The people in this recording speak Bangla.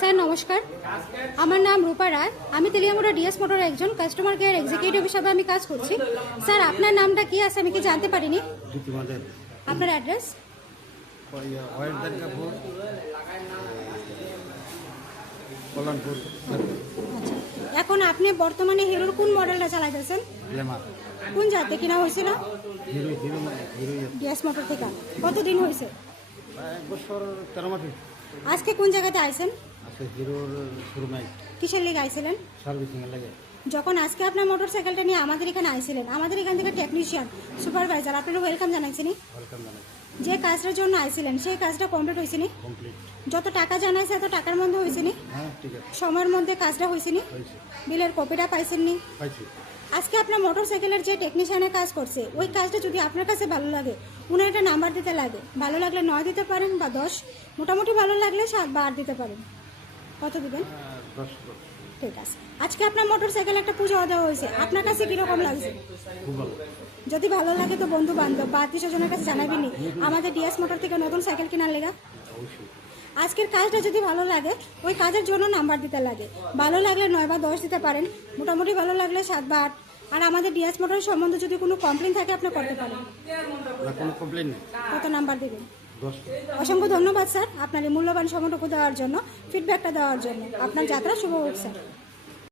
স্যার নমস্কার, আমার নাম রূপা রায়। আমি তেলিয়ামুড়া ডিএস মোটর একজন কাস্টমার কেয়ার এক্সিকিউটিভ হিসাবে আমি কাজ করছি। স্যার আপনার নামটা কি আছে আমি কি জানতে পারিনি? আপনার অ্যাড্রেস? আচ্ছা, এখন আপনি বর্তমানে হিরোর কোন মডেলটা চালাইতেছেন? কোন জাতে কিনা হয়েছিল? ডিএস মোটর থেকে। কতদিন হয়েছে? আজকে কোন জায়গাতে আইছেন? কিসের লিগে আইছিলেন? যখন আজকে আপনার মোটরসাইকেলটা নিয়ে আমাদের এখানে আইছিলেন, আমাদের এখান থেকে টেকনিশিয়ান সুপারভাইজার আপনারা ওয়েলকাম জানাইছিনি? যে কাজটার জন্য আইছিলেন সেই কাজটা কমপ্লিট হয়েছিনি? যত টাকা জানাইছে এত টাকার মধ্যে হয়েছিনি? সময়ের মধ্যে কাজটা হয়েছিনি? বিলের কপিটা পাইছেননি? আজকে আপনার মোটরসাইকেলের যে টেকনিশিয়ানের কাজ করছে ওই কাজটা যদি আপনার কাছে ভালো লাগে, উনার একটা নাম্বার দিতে লাগে। ভালো লাগলে 9 দিতে পারেন বা 10, মোটামুটি ভালো লাগলে 7 বা 8 দিতে পারেন। কত দিবেন? 10। ঠিক আছে। আজকে আপনার মোটরসাইকেল একটা পুজো দেওয়া হয়েছে, আপনার কাছে কিরকম লাগছে? যদি ভালো লাগে তো বন্ধু বান্ধব বা আত্মীয় স্বজনের কাছে জানাবেনি আমাদের ডিএস মোটর থেকে নতুন সাইকেল কেনার লেগা। আজকের কাজটা যদি ভালো লাগে ওই কাজের জন্য নাম্বার দিতে লাগে। ভালো লাগলে 9 বা 10 দিতে পারেন, মোটামুটি ভালো লাগলে 7 বা 8। আর আমাদের ডিএস মোটর সম্বন্ধে যদি কোনো কমপ্লেন থাকে আপনি করতে পারেন। কত নাম্বার দেবেন? অসংখ্য ধন্যবাদ স্যার আপনার এই মূল্যবান সময়টুকু দেওয়ার জন্য, ফিডব্যাকটা দেওয়ার জন্য। আপনার যাত্রা শুভ হোক স্যার।